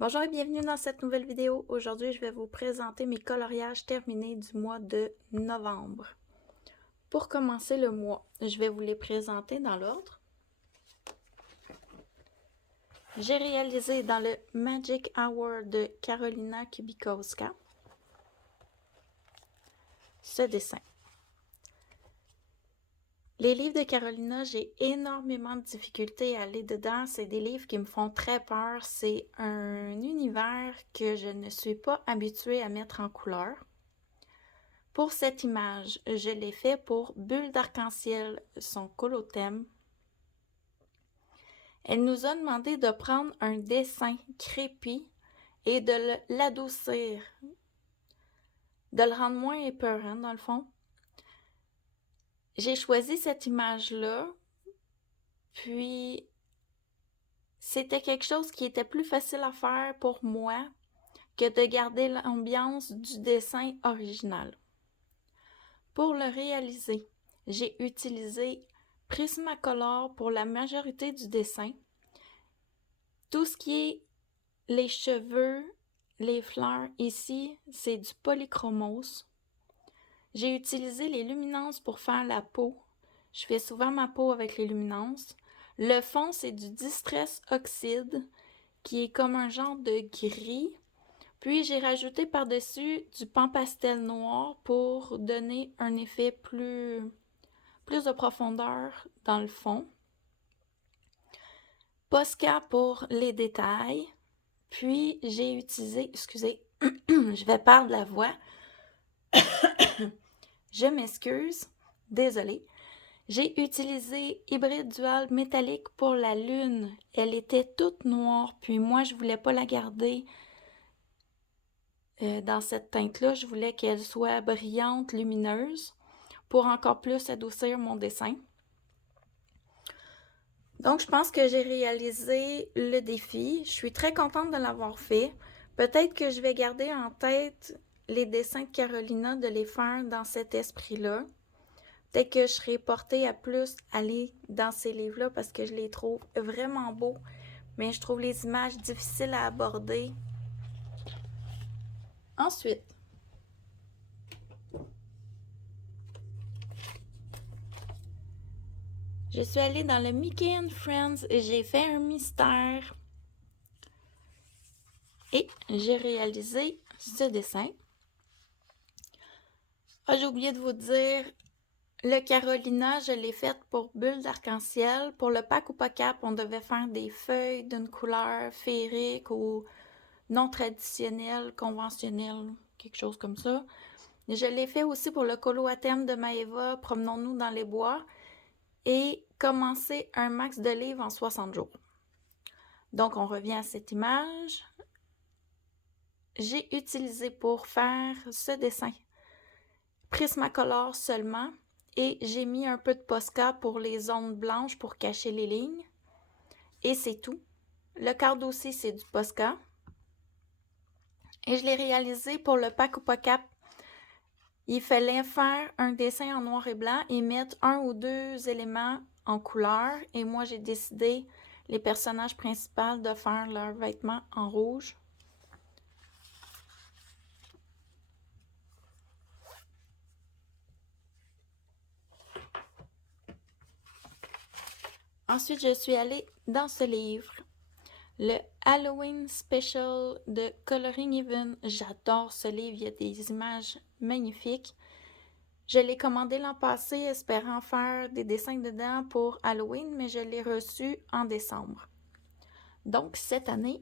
Bonjour et bienvenue dans cette nouvelle vidéo. Aujourd'hui, je vais vous présenter mes coloriages terminés du mois de novembre. Pour commencer le mois, je vais vous les présenter dans l'ordre. J'ai réalisé dans le Magic Hour de Karolina Kubikowska ce dessin. Les livres de Karolina, j'ai énormément de difficultés à aller dedans. C'est des livres qui me font très peur. C'est un univers que je ne suis pas habituée à mettre en couleur. Pour cette image, je l'ai fait pour Bulle d'arc-en-ciel, son colothème. Elle nous a demandé de prendre un dessin crépi et de l'adoucir, de le rendre moins épeurant dans le fond. J'ai choisi cette image-là, puis c'était quelque chose qui était plus facile à faire pour moi que de garder l'ambiance du dessin original. Pour le réaliser, j'ai utilisé Prismacolor pour la majorité du dessin. Tout ce qui est les cheveux, les fleurs ici, c'est du polychromos. J'ai utilisé les luminances pour faire la peau. Je fais souvent ma peau avec les luminances. Le fond, c'est du Distress Oxide, qui est comme un genre de gris. Puis j'ai rajouté par-dessus du pan pastel noir pour donner un effet plus de profondeur dans le fond. Posca pour les détails. Puis j'ai utilisé, excusez, je vais perdre la voix. Je m'excuse, désolée. J'ai utilisé Hybride Dual métallique pour la lune. Elle était toute noire, puis moi je voulais pas la garder dans cette teinte-là. Je voulais qu'elle soit brillante, lumineuse, pour encore plus adoucir mon dessin. Donc, je pense que j'ai réalisé le défi. Je suis très contente de l'avoir fait. Peut-être que je vais garder en tête les dessins de Karolina, de les faire dans cet esprit-là. Peut-être que je serai portée à plus aller dans ces livres-là parce que je les trouve vraiment beaux. Mais je trouve les images difficiles à aborder. Ensuite, je suis allée dans le Mickey and Friends et j'ai fait un mystère. Et j'ai réalisé ce dessin. Ah, j'ai oublié de vous dire, le Karolina, je l'ai fait pour Bulle d'arc-en-ciel. Pour le pack ou pas cap, on devait faire des feuilles d'une couleur féerique ou non traditionnelle, conventionnelle, quelque chose comme ça. Je l'ai fait aussi pour le colo à thème de Maeva, Promenons-nous dans les bois, et commencer un max de livres en 60 jours. Donc, on revient à cette image. J'ai utilisé pour faire ce dessin Prismacolor seulement et j'ai mis un peu de Posca pour les zones blanches pour cacher les lignes. Et c'est tout. Le cadre aussi, c'est du Posca. Et je l'ai réalisé pour le pack ou pas cap. Il fallait faire un dessin en noir et blanc et mettre un ou deux éléments en couleur. Et moi, j'ai décidé, les personnages principaux, de faire leurs vêtements en rouge. Ensuite, je suis allée dans ce livre, le Halloween Special de Coloring Even. J'adore ce livre, il y a des images magnifiques. Je l'ai commandé l'an passé, espérant faire des dessins dedans pour Halloween, mais je l'ai reçu en décembre. Donc, cette année,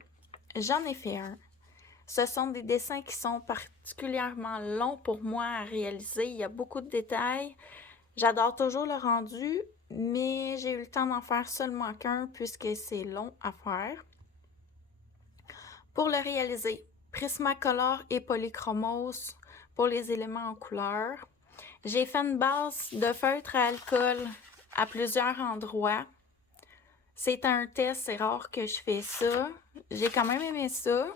j'en ai fait un. Ce sont des dessins qui sont particulièrement longs pour moi à réaliser. Il y a beaucoup de détails. J'adore toujours le rendu, mais j'ai eu le temps d'en faire seulement qu'un puisque c'est long à faire. Pour le réaliser, Prismacolor et Polychromos pour les éléments en couleur. J'ai fait une base de feutre à alcool à plusieurs endroits. C'est un test, c'est rare que je fais ça. J'ai quand même aimé ça.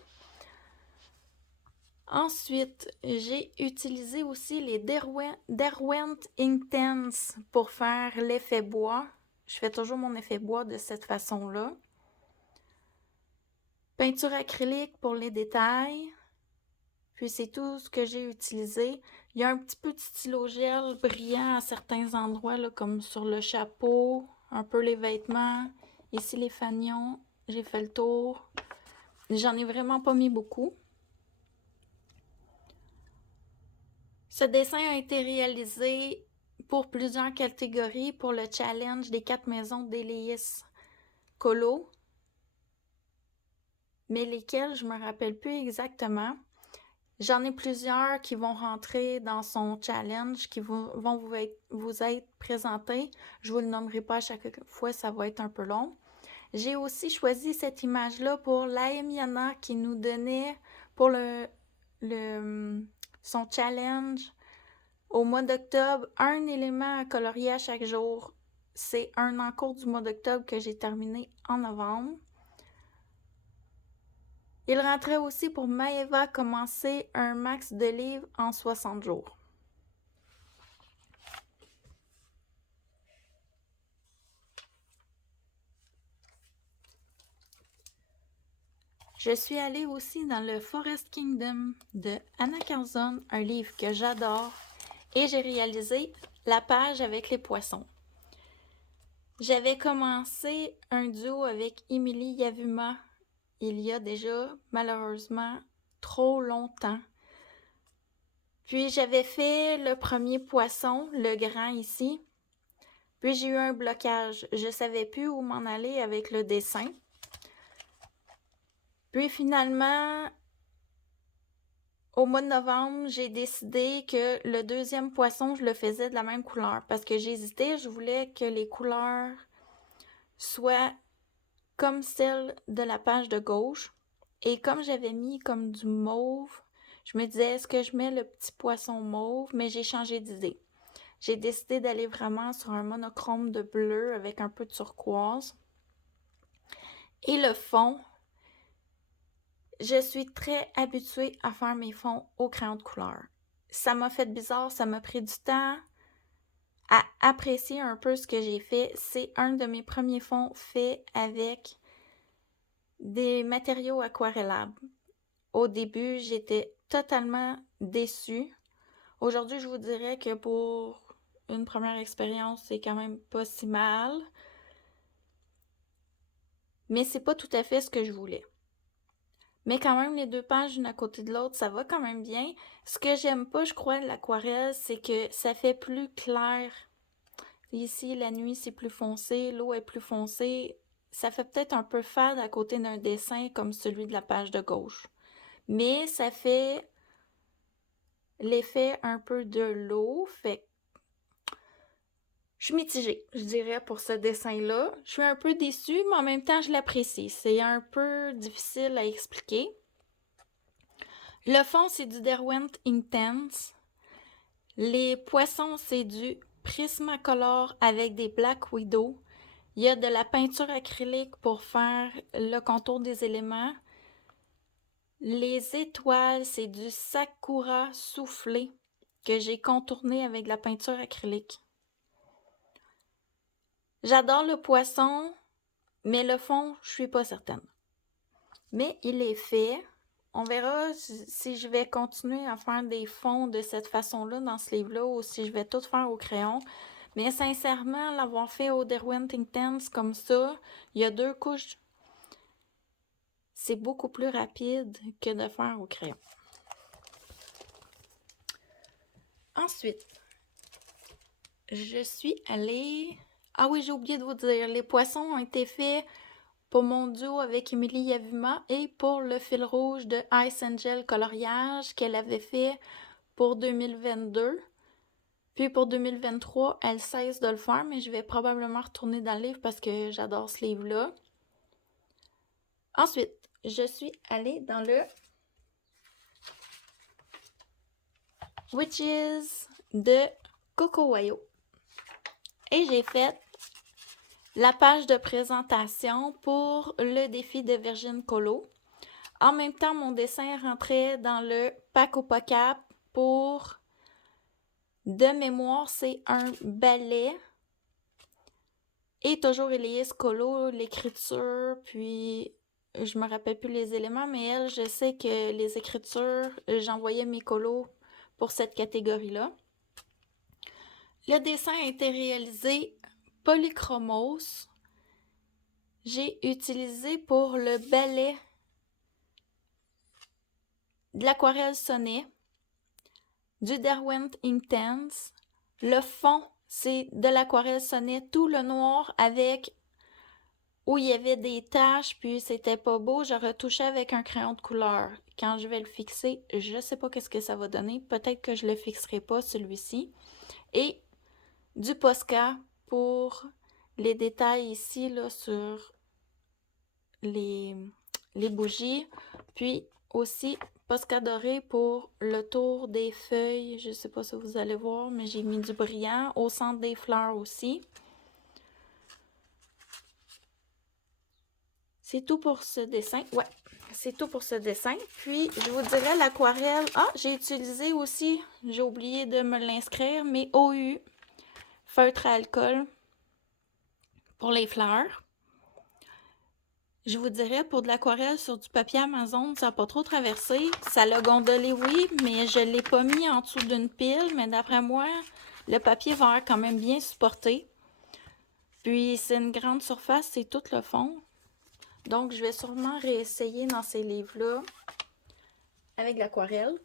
Ensuite, j'ai utilisé aussi les Derwent Inktense pour faire l'effet bois. Je fais toujours mon effet bois de cette façon-là. peinture acrylique pour les détails. Puis c'est tout ce que j'ai utilisé. Il y a un petit peu de stylo gel brillant à certains endroits, là, comme sur le chapeau, un peu les vêtements, ici les fanions. J'ai fait le tour. J'en ai vraiment pas mis beaucoup. Ce dessin a été réalisé pour plusieurs catégories pour le challenge des 4 maisons d'Éléis Colo, mais lesquelles je me rappelle plus exactement. J'en ai plusieurs qui vont rentrer dans son challenge, qui vont vous être présentés. Je vous le nommerai pas à chaque fois, ça va être un peu long. J'ai aussi choisi cette image-là pour Laemiana qui nous donnait pour son challenge au mois d'octobre un élément à colorier à chaque jour. C'est un en cours du mois d'octobre que j'ai terminé en novembre. Il rentrait aussi pour Maëva commencer un max de livres en 60 jours. Je suis allée aussi dans le Forest Kingdom de Anna Carzon, un livre que j'adore, et j'ai réalisé la page avec les poissons. J'avais commencé un duo avec Émilie Yavuma il y a déjà, malheureusement, trop longtemps. Puis j'avais fait le premier poisson, le grand ici. Puis j'ai eu un blocage. Je savais plus où m'en aller avec le dessin. Puis finalement, au mois de novembre, j'ai décidé que le deuxième poisson, je le faisais de la même couleur. Parce que j'hésitais, je voulais que les couleurs soient comme celles de la page de gauche. Et comme j'avais mis comme du mauve, je me disais, est-ce que je mets le petit poisson mauve? Mais j'ai changé d'idée. J'ai décidé d'aller vraiment sur un monochrome de bleu avec un peu de turquoise. Et le fond, je suis très habituée à faire mes fonds au crayon de couleur. Ça m'a fait bizarre, ça m'a pris du temps à apprécier un peu ce que j'ai fait. C'est un de mes premiers fonds faits avec des matériaux aquarellables. Au début, j'étais totalement déçue. Aujourd'hui, je vous dirais que pour une première expérience, c'est quand même pas si mal. Mais c'est pas tout à fait ce que je voulais. Mais quand même, les deux pages l'une à côté de l'autre, ça va quand même bien. Ce que j'aime pas, je crois, de l'aquarelle, c'est que ça fait plus clair. Ici, la nuit, c'est plus foncé, l'eau est plus foncée. Ça fait peut-être un peu fade à côté d'un dessin comme celui de la page de gauche. Mais ça fait l'effet un peu de l'eau, fait je suis mitigée, je dirais, pour ce dessin-là. Je suis un peu déçue, mais en même temps, je l'apprécie. C'est un peu difficile à expliquer. Le fond, c'est du Derwent Intense. Les poissons, c'est du Prismacolor avec des Black Widow. Il y a de la peinture acrylique pour faire le contour des éléments. Les étoiles, c'est du Sakura soufflé que j'ai contourné avec de la peinture acrylique. J'adore le poisson, mais le fond, je suis pas certaine. Mais il est fait. On verra si je vais continuer à faire des fonds de cette façon-là dans ce livre-là ou si je vais tout faire au crayon. Mais sincèrement, l'avoir fait au Derwent Intense comme ça, il y a 2 couches. C'est beaucoup plus rapide que de faire au crayon. Ensuite, je suis allée... Ah oui, j'ai oublié de vous dire, les poissons ont été faits pour mon duo avec Émilie Yavuma et pour le fil rouge de Ice Angel Coloriage qu'elle avait fait pour 2022. Puis pour 2023, elle cesse de le faire, mais je vais probablement retourner dans le livre parce que j'adore ce livre-là. Ensuite, je suis allée dans le Witches de Coco Wayo. Et j'ai fait la page de présentation pour le défi de Virgin Colo. En même temps, mon dessin rentrait dans le pack au pocap pour, de mémoire, c'est un ballet. Et toujours Éléis Colo, l'écriture, puis je me rappelle plus les éléments, mais elle, je sais que les écritures, j'envoyais mes colos pour cette catégorie-là. Le dessin a été réalisé polychromos. J'ai utilisé pour le balai de l'aquarelle Sonnet, du Derwent Intense. Le fond, c'est de l'aquarelle Sonnet, tout le noir avec où il y avait des taches, puis c'était pas beau. Je retouchais avec un crayon de couleur. Quand je vais le fixer, je sais pas qu'est-ce que ça va donner. Peut-être que je le fixerai pas, celui-ci. Et du Posca pour les détails ici, là, sur les bougies. Puis aussi Posca doré pour le tour des feuilles. Je sais pas si vous allez voir, mais j'ai mis du brillant au centre des fleurs aussi. C'est tout pour ce dessin. Ouais, c'est tout pour ce dessin. Puis, je vous dirais l'aquarelle. Ah, j'ai utilisé aussi, j'ai oublié de me l'inscrire, mais OU, feutre à alcool pour les fleurs. Je vous dirais, pour de l'aquarelle sur du papier Amazon, ça n'a pas trop traversé. Ça l'a gondolé, oui, mais je ne l'ai pas mis en dessous d'une pile. Mais d'après moi, le papier va quand même bien supporter. Puis, c'est une grande surface, c'est tout le fond. Donc, je vais sûrement réessayer dans ces livres-là avec l'aquarelle.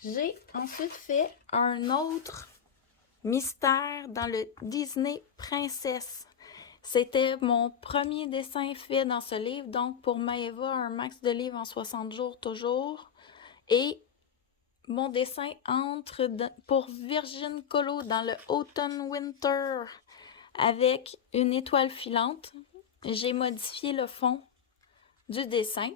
J'ai ensuite fait un autre mystère dans le Disney Princesse. C'était mon premier dessin fait dans ce livre, donc pour Maëva, un max de livres en 60 jours toujours. Et mon dessin entre pour Virgin Colo dans le Autumn Winter avec une étoile filante. J'ai modifié le fond du dessin.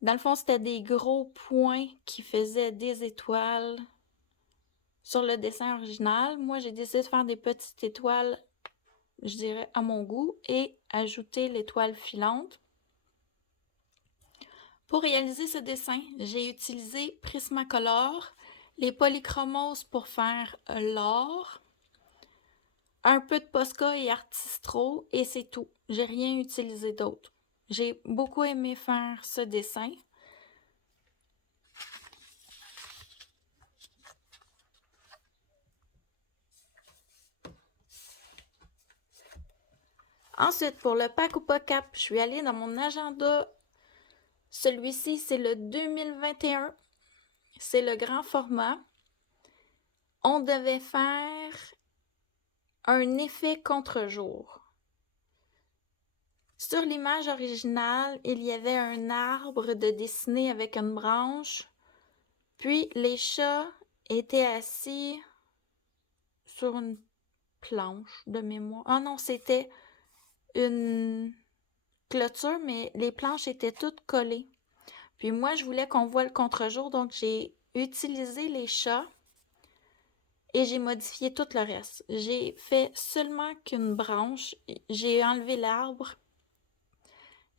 Dans le fond, c'était des gros points qui faisaient des étoiles sur le dessin original. Moi, j'ai décidé de faire des petites étoiles, je dirais, à mon goût, et ajouter l'étoile filante. Pour réaliser ce dessin, j'ai utilisé Prismacolor, les polychromos pour faire l'or, un peu de Posca et Artistro, et c'est tout. J'ai rien utilisé d'autre. J'ai beaucoup aimé faire ce dessin. Ensuite, pour le pack ou pas cap, je suis allée dans mon agenda. Celui-ci, c'est le 2021. C'est le grand format. On devait faire un effet contre-jour. Sur l'image originale, il y avait un arbre de dessiné avec une branche. Puis les chats étaient assis sur une planche de mémoire. Ah non, c'était une clôture, mais les planches étaient toutes collées. Puis moi, je voulais qu'on voit le contre-jour, donc j'ai utilisé les chats et j'ai modifié tout le reste. J'ai fait seulement qu'une branche. J'ai enlevé l'arbre.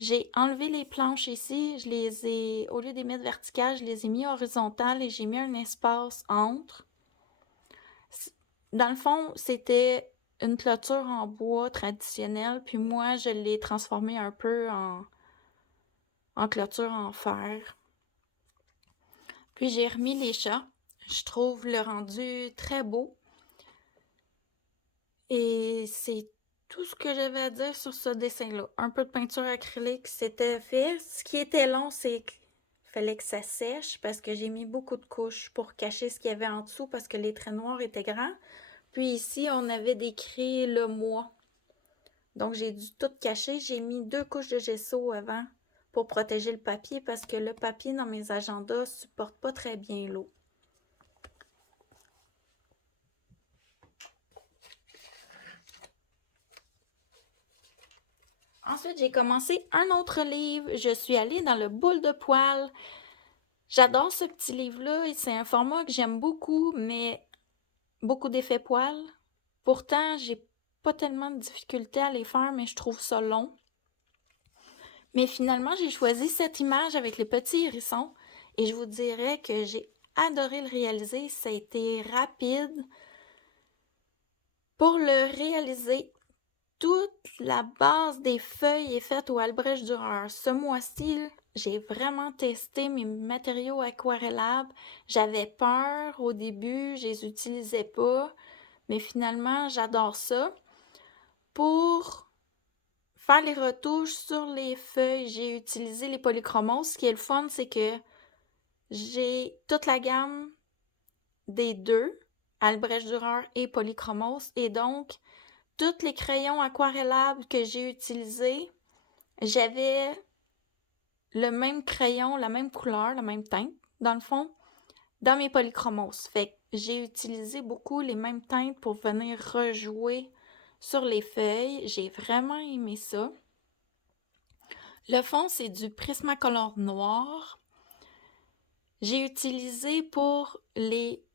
J'ai enlevé les planches ici. Je les ai, au lieu de les mettre verticales, je les ai mis horizontales et j'ai mis un espace entre. Dans le fond, c'était une clôture en bois traditionnelle, puis moi, je l'ai transformée un peu en clôture en fer. Puis j'ai remis les chats. Je trouve le rendu très beau. Et c'est tout ce que j'avais à dire sur ce dessin-là. Un peu de peinture acrylique, c'était fait. Ce qui était long, c'est qu'il fallait que ça sèche parce que j'ai mis beaucoup de couches pour cacher ce qu'il y avait en dessous parce que les traits noirs étaient grands. Puis ici, on avait décrit le mois. Donc, j'ai dû tout cacher. J'ai mis 2 couches de gesso avant pour protéger le papier parce que le papier dans mes agendas ne supporte pas très bien l'eau. Ensuite, j'ai commencé un autre livre. Je suis allée dans le boule de poil. J'adore ce petit livre-là. C'est un format que j'aime beaucoup, mais beaucoup d'effets poils. Pourtant, j'ai pas tellement de difficulté à les faire, mais je trouve ça long. Mais finalement, j'ai choisi cette image avec les petits hérissons et je vous dirais que j'ai adoré le réaliser. Ça a été rapide. Pour le réaliser, toute la base des feuilles est faite au Albrecht Dürer. Ce mois-ci, j'ai vraiment testé mes matériaux aquarellables. J'avais peur au début, je les utilisais pas, mais finalement, j'adore ça. Pour faire les retouches sur les feuilles, j'ai utilisé les polychromos. Ce qui est le fun, c'est que j'ai toute la gamme des deux, Albrecht Dürer et polychromos, et donc tous les crayons aquarellables que j'ai utilisés, j'avais le même crayon, la même couleur, la même teinte, dans le fond, dans mes polychromos. Fait que j'ai utilisé beaucoup les mêmes teintes pour venir rejouer sur les feuilles. J'ai vraiment aimé ça. Le fond, c'est du Prismacolor noir. J'ai utilisé pour les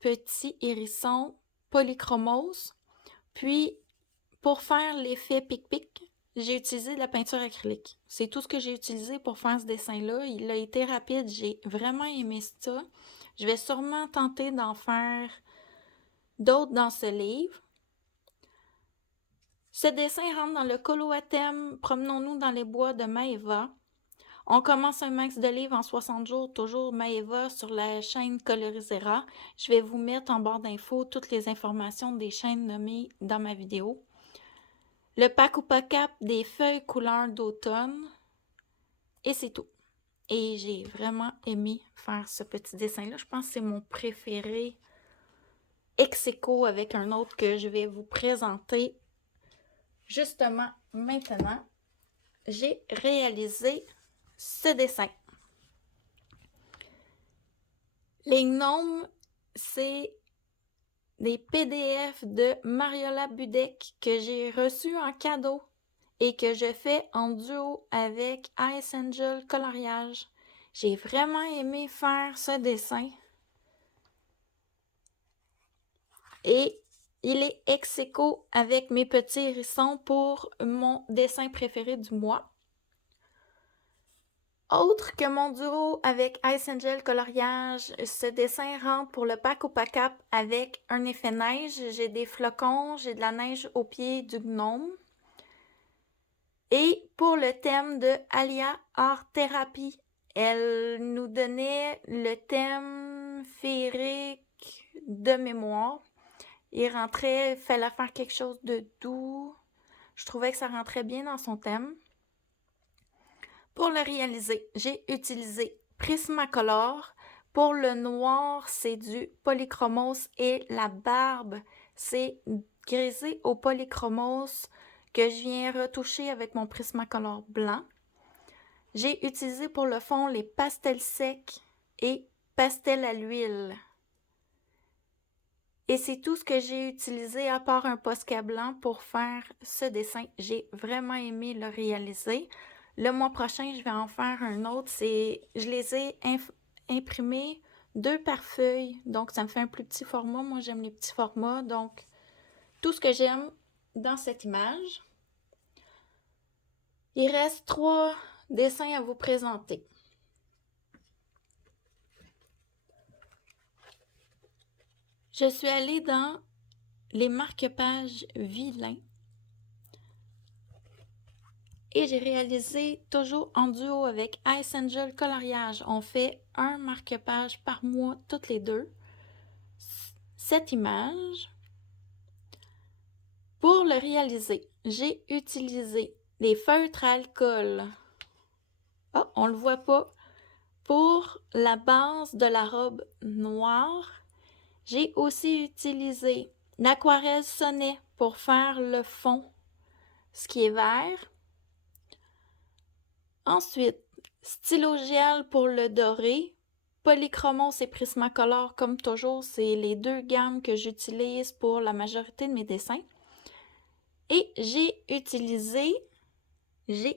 petits hérissons polychromos. Puis, pour faire l'effet pic-pic, j'ai utilisé de la peinture acrylique. C'est tout ce que j'ai utilisé pour faire ce dessin-là. Il a été rapide, j'ai vraiment aimé ça. Je vais sûrement tenter d'en faire d'autres dans ce livre. Ce dessin rentre dans le colo à thème « Promenons-nous dans les bois » de Maeva. On commence un max de livres en 60 jours, toujours Maeva sur la chaîne Colorisera. Je vais vous mettre en barre d'infos toutes les informations des chaînes nommées dans ma vidéo. Le pack ou pas cap des feuilles couleur d'automne. Et c'est tout. Et j'ai vraiment aimé faire ce petit dessin-là. Je pense que c'est mon préféré ex aequo avec un autre que je vais vous présenter justement maintenant. J'ai réalisé ce dessin. Les gnomes, c'est des PDF de Mariola Budek que j'ai reçus en cadeau et que je fais en duo avec Ice Angel Coloriage. J'ai vraiment aimé faire ce dessin. Et il est ex aequo avec mes petits hérissons pour mon dessin préféré du mois. Autre que mon duo avec Ice Angel Coloriage, ce dessin rentre pour le pack ou pack cap avec un effet neige. J'ai des flocons, j'ai de la neige au pied du gnome. Et pour le thème de Alia Art Thérapie, elle nous donnait le thème féerique de mémoire. Il rentrait, il fallait faire quelque chose de doux. Je trouvais que ça rentrait bien dans son thème. Pour le réaliser, j'ai utilisé Prismacolor. Pour le noir, c'est du Polychromos et la barbe, c'est grisé au Polychromos que je viens retoucher avec mon Prismacolor blanc. J'ai utilisé pour le fond les pastels secs et pastels à l'huile. Et c'est tout ce que j'ai utilisé à part un Posca blanc pour faire ce dessin. J'ai vraiment aimé le réaliser. Le mois prochain, je vais en faire un autre. Je les ai imprimés 2 par feuille. Donc, ça me fait un plus petit format. Moi, j'aime les petits formats. Donc, tout ce que j'aime dans cette image. Il reste 3 dessins à vous présenter. Je suis allée dans les marque-pages vilains et j'ai réalisé toujours en duo avec Ice Angel Coloriage. On fait un marque-page par mois, toutes les deux. Cette image. Pour le réaliser, j'ai utilisé des feutres à alcool. Oh, on le voit pas. Pour la base de la robe noire, j'ai aussi utilisé l'aquarelle Sonnet pour faire le fond, ce qui est vert. Ensuite, stylo gel pour le doré. Polychromos et Prismacolor, comme toujours, c'est les 2 gammes que j'utilise pour la majorité de mes dessins. Et j'ai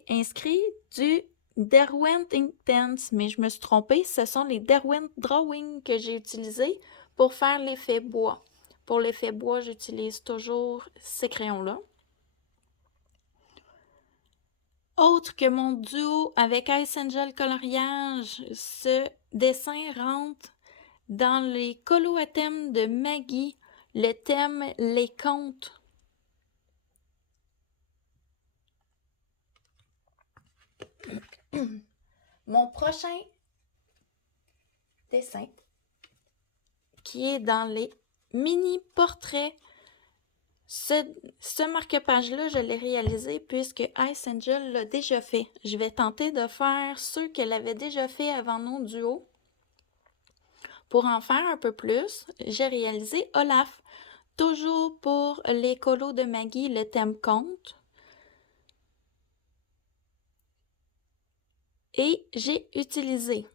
inscrit du Derwent Intense, mais je me suis trompée, ce sont les Derwent Drawing que j'ai utilisés pour faire l'effet bois. Pour l'effet bois, j'utilise toujours ces crayons-là. Autre que mon duo avec Ice Angel Coloriage, ce dessin rentre dans les colos à thème de Maggie, Le thème, les contes. Mon prochain dessin, qui est dans les mini-portraits. Ce marque-page-là, je l'ai réalisé puisque Ice Angel l'a déjà fait. Je vais tenter de faire ceux qu'elle avait déjà fait avant nos duos. Pour en faire un peu plus, j'ai réalisé Olaf. Toujours pour les colos de Maggie, le thème conte. Et j'ai utilisé,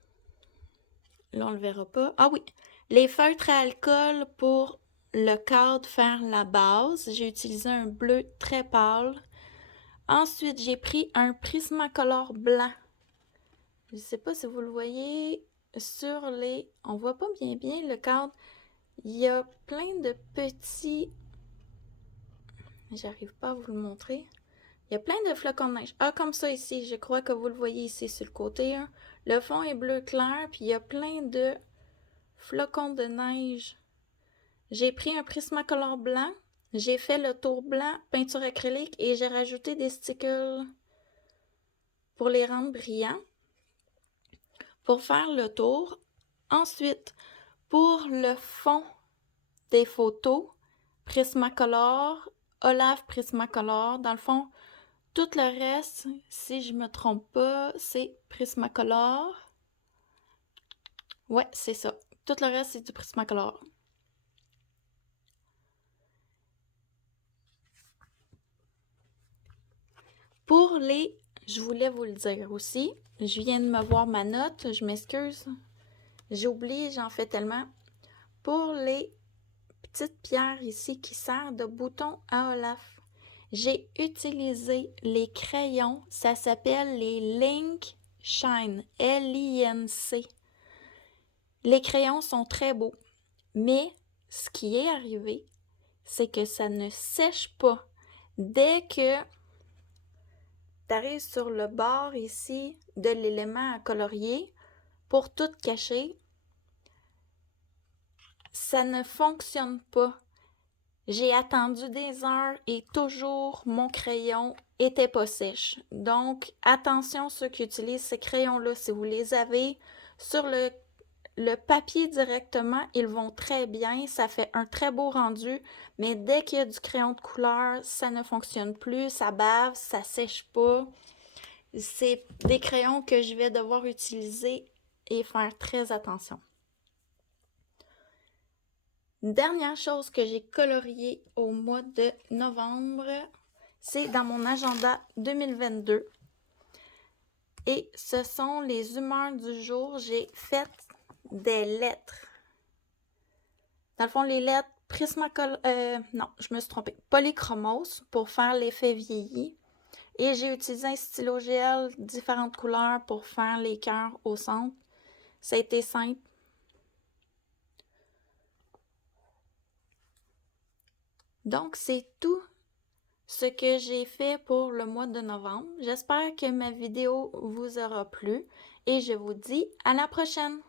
là on le verra pas, ah oui, les feutres à alcool pour le cadre faire la base. J'ai utilisé un bleu très pâle. Ensuite, j'ai pris un Prismacolor blanc. Je ne sais pas si vous le voyez sur les... On voit pas bien le cadre. Il y a plein de petits... J'arrive pas à vous le montrer. Il y a plein de flocons de neige. Ah, comme ça ici. Je crois que vous le voyez ici sur le côté. Hein. Le fond est bleu clair, puis il y a plein de flocons de neige. J'ai pris un Prismacolor blanc. J'ai fait le tour blanc, peinture acrylique, et j'ai rajouté des stickers pour les rendre brillants. Pour faire le tour. Ensuite, pour le fond des photos, Prismacolor, Olaf Prismacolor. Dans le fond, tout le reste, si je me trompe pas, c'est Prismacolor. Ouais, c'est ça. Tout le reste, c'est du Prismacolor. Pour les... Je voulais vous le dire aussi. Je viens de me voir ma note. Je m'excuse. J'ai oublié, j'en fais tellement. Pour les petites pierres ici qui servent de bouton à Olaf, j'ai utilisé les crayons. Ça s'appelle les Link Shine. L-I-N-C. Les crayons sont très beaux. Mais ce qui est arrivé, c'est que ça ne sèche pas. Dès que tu arrives sur le bord ici de l'élément à colorier, pour tout cacher, ça ne fonctionne pas. J'ai attendu des heures et toujours mon crayon était pas sèche. Donc, attention ceux qui utilisent ces crayons-là, si vous les avez sur le papier directement, ils vont très bien, ça fait un très beau rendu, mais dès qu'il y a du crayon de couleur, ça ne fonctionne plus, ça bave, ça sèche pas. C'est des crayons que je vais devoir utiliser et faire très attention. Dernière chose que j'ai coloriée au mois de novembre, c'est dans mon agenda 2022. Et ce sont les humeurs du jour. J'ai fait des lettres. Dans le fond, les lettres Prismacolor... non, je me suis trompée. Polychromos pour faire l'effet vieilli. Et j'ai utilisé un stylo gel, différentes couleurs pour faire les cœurs au centre. Ça a été simple. Donc, c'est tout ce que j'ai fait pour le mois de novembre. J'espère que ma vidéo vous aura plu et je vous dis à la prochaine!